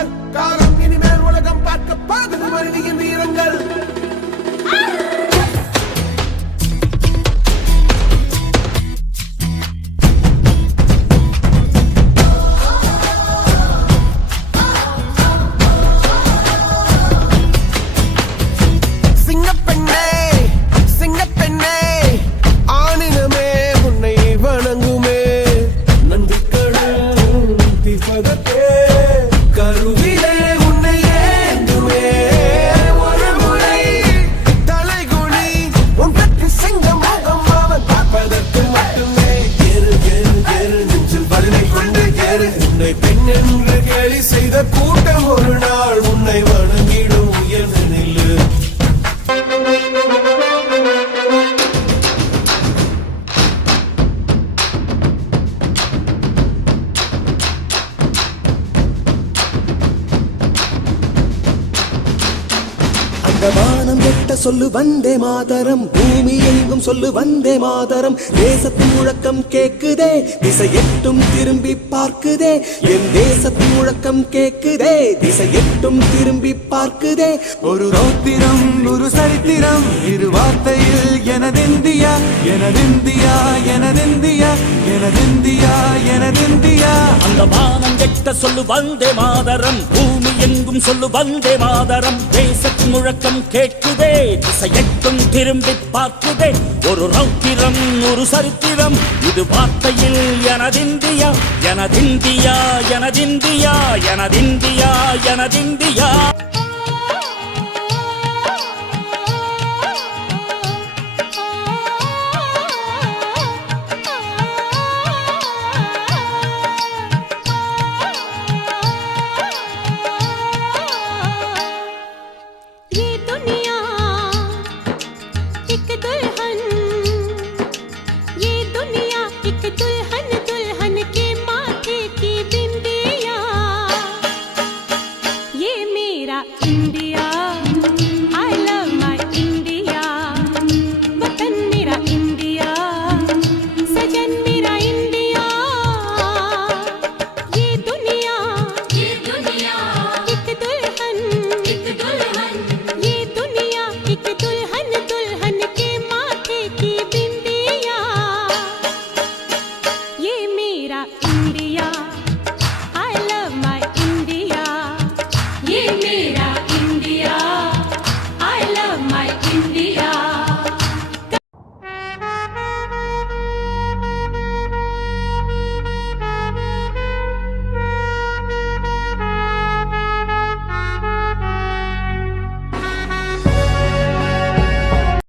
வீரங்கள் காலம் இனிமேல் உலகம் பார்க்க பாதக மனிதியின் வீரங்கள் பெண் என்று கேலி செய்த கூட்டம் ஒரு நாள் உன்னை வணங்கிடும் உயர்ந்து நில்லு வானம் எட்ட சொல்லு வந்தே மாதரம் பூமி எங்கும் சொல்லு வந்தே மாதரம் தேசத்தின் முழக்கம் கேக்குதே திசை எட்டும் திரும்பி பார்க்குதே என் தேசத்தின் முழக்கம் கேக்குதே திசை எட்டும் திரும்பி பார்க்குதே ஒரு ரௌத்திரம் ஒரு சரித்திரம் இரு வார்த்தையில் எனதிந்தியா எனதிந்தியா எனதிந்தியா எனதிந்தியா எனதிந்தியா அந்த வானம் எட்ட சொல்லு வந்தே மாதரம் பூமி எங்கும் சொல்லு வந்தே மாதரம் தேசத்தின் முழக்கம் கேட்குதே திசையெட்டும் திரும்பி பார்க்குதே ஒரு ரௌத்திரம் ஒரு சரித்திரம் இது வார்த்தையில் எனதிந்தியா எனதிந்தியா எனதிந்தியா எனதிந்தியா எனதிந்தியா India.